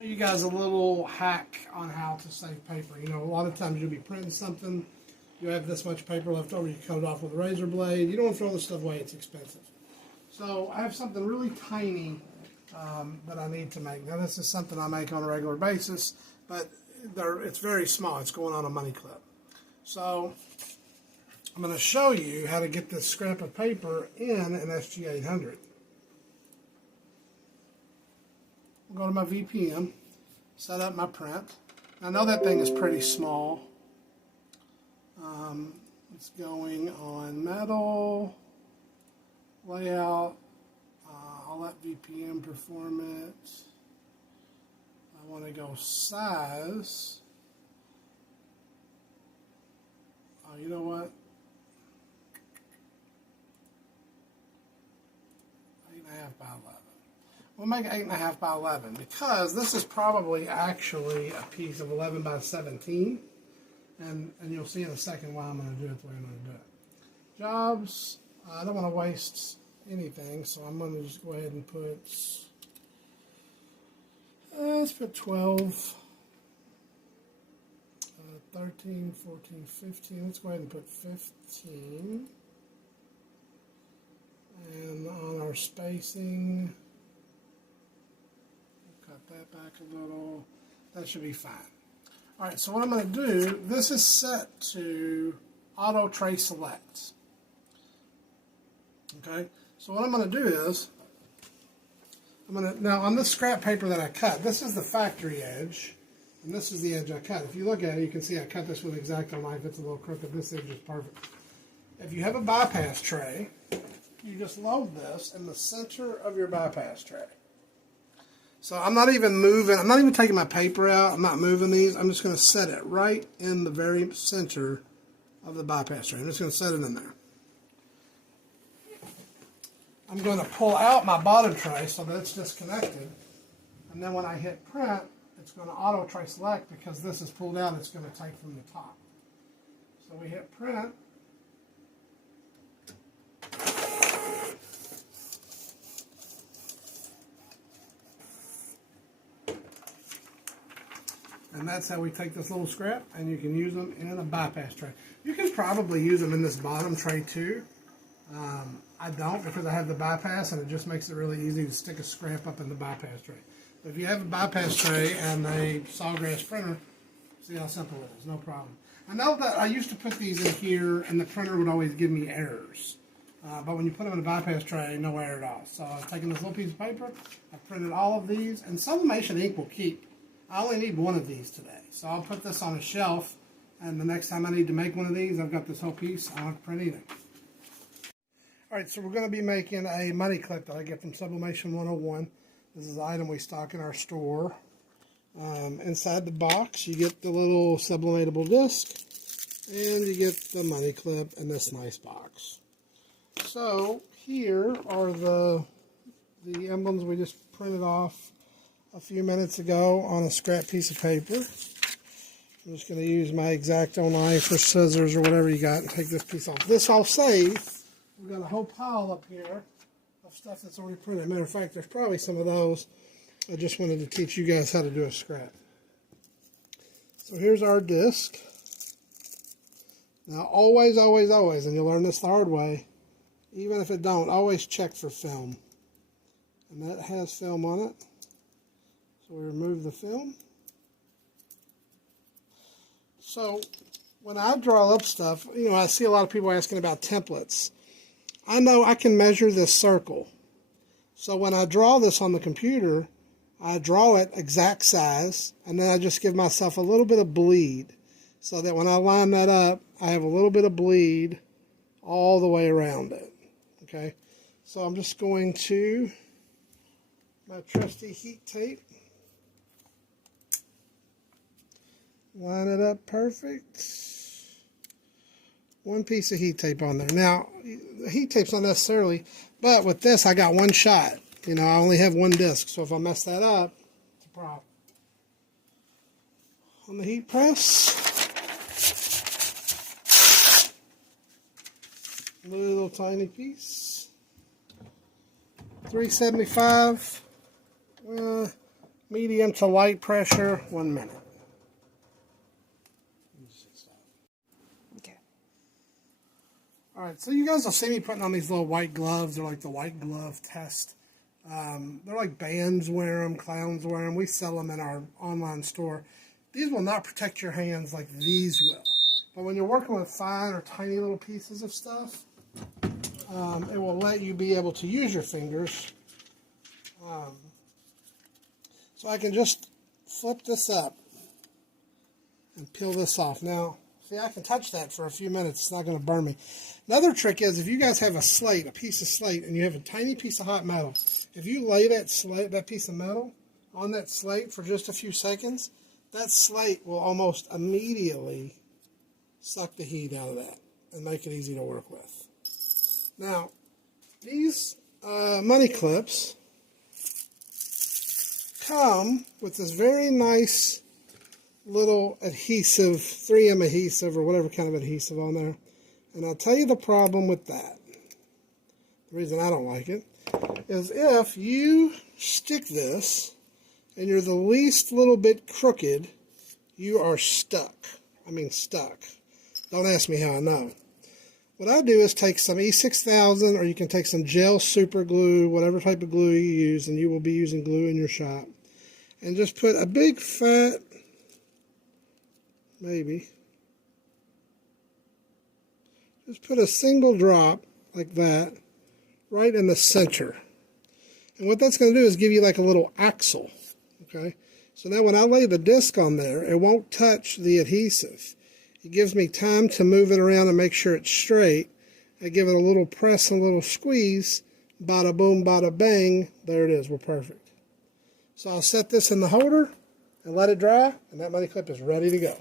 You guys a little hack on how to save paper. You know, a lot of times you'll be printing something, you have this much paper left over, you cut it off with a razor blade. You don't want to throw this stuff away, it's expensive. So I have something really tiny that I need to make. Now this is something I make on a regular basis, but it's very small. It's going on a money clip. So I'm going to show you how to get this scrap of paper in an SG-800. I'll go to my VPM, set up my print. I know that thing is pretty small. It's going on metal, layout. I'll let VPM perform it. I want to go size. Oh, you know what? 8.5 by 11. We'll make it 8.5 by 11 because this is probably actually a piece of 11 by 17. And you'll see in a second why I'm going to do it the way I'm going to do it. Jobs, I don't want to waste anything, so I'm going to just go ahead and put, let's put 12, 13, 14, 15. Let's go ahead and put 15. And on our spacing, cut that back a little. That should be fine. All right, so what I'm going to do, this is set to auto tray select. Okay, so what I'm going to do is, now on this scrap paper that I cut, this is the factory edge, and this is the edge I cut. If you look at it, you can see I cut this with an X-Acto knife. It's a little crooked. This edge is perfect. If you have a bypass tray, you just load this in the center of your bypass tray. So I'm not even moving, I'm not even taking my paper out, I'm not moving these, I'm just going to set it right in the very center of the bypass tray. I'm just going to set it in there. I'm going to pull out my bottom tray so that it's disconnected, and then when I hit print, it's going to auto tray select because this is pulled out, it's going to take from the top. So we hit print. And that's how we take this little scrap, and you can use them in a bypass tray. You can probably use them in this bottom tray too. I don't because I have the bypass, and it just makes it really easy to stick a scrap up in the bypass tray. But if you have a bypass tray and a Sawgrass printer, see how simple it is, no problem. I know that I used to put these in here, and the printer would always give me errors. But when you put them in a bypass tray, no error at all. So I've taken this little piece of paper, I've printed all of these, and Sublimation ink will keep. I only need one of these today, so I'll put this on a shelf, and the next time I need to make one of these, I've got this whole piece. I don't have to print anything. Alright, so we're going to be making a money clip that I get from Sublimation 101. This is an item we stock in our store. Inside the box, you get the little sublimatable disc, and you get the money clip in this nice box. So, here are the emblems we just printed off a few minutes ago on a scrap piece of paper. I'm just going to use my X-Acto knife or scissors or whatever you got and take this piece off. This I'll save. We've got a whole pile up here of stuff that's already printed. Matter of fact, there's probably some of those. I just wanted to teach you guys how to do a scrap. So here's our disc. Now always, always, always, and you'll learn this the hard way, even if it don't, always check for film. And that has film on it. So we remove the film. So when I draw up stuff, you know, I see a lot of people asking about templates. I know I can measure this circle. So when I draw this on the computer, I draw it exact size, and then I just give myself a little bit of bleed so that when I line that up, I have a little bit of bleed all the way around it. Okay, so I'm just going to my trusty heat tape. Line it up perfect. One piece of heat tape on there. Now, the heat tape's not necessarily, but with this I got one shot. You know, I only have one disc, so if I mess that up, it's a problem. On the heat press, little tiny piece. 375. medium to light pressure, 1 minute. Okay. All right, so you guys will see me putting on these little white gloves. They're like the white glove test. They're like bands wear them, clowns wear them. We sell them in our online store. These will not protect your hands like these will. But when you're working with fine or tiny little pieces of stuff, it will let you be able to use your fingers. So I can just flip this up and peel this off. Now, see, I can touch that for a few minutes. It's not going to burn me. Another trick is if you guys have a slate, a piece of slate, and you have a tiny piece of hot metal, if you lay that piece of metal on that slate for just a few seconds, that slate will almost immediately suck the heat out of that and make it easy to work with. Now, these money clips come with this very nice little adhesive, 3M adhesive or whatever kind of adhesive on there. And I'll tell you the problem with that. The reason I don't like it is if you stick this and you're the least little bit crooked, you are stuck. I mean stuck. Don't ask me how I know. What I do is take some E6000, or you can take some gel super glue, whatever type of glue you use, and you will be using glue in your shop. And just put a big fat, maybe, just put a single drop like that right in the center. And what that's going to do is give you like a little axle. Okay? So now when I lay the disc on there, it won't touch the adhesive. It gives me time to move it around and make sure it's straight. I give it a little press and a little squeeze. Bada boom, bada bang. There it is. We're perfect. So I'll set this in the holder and let it dry, and that money clip is ready to go.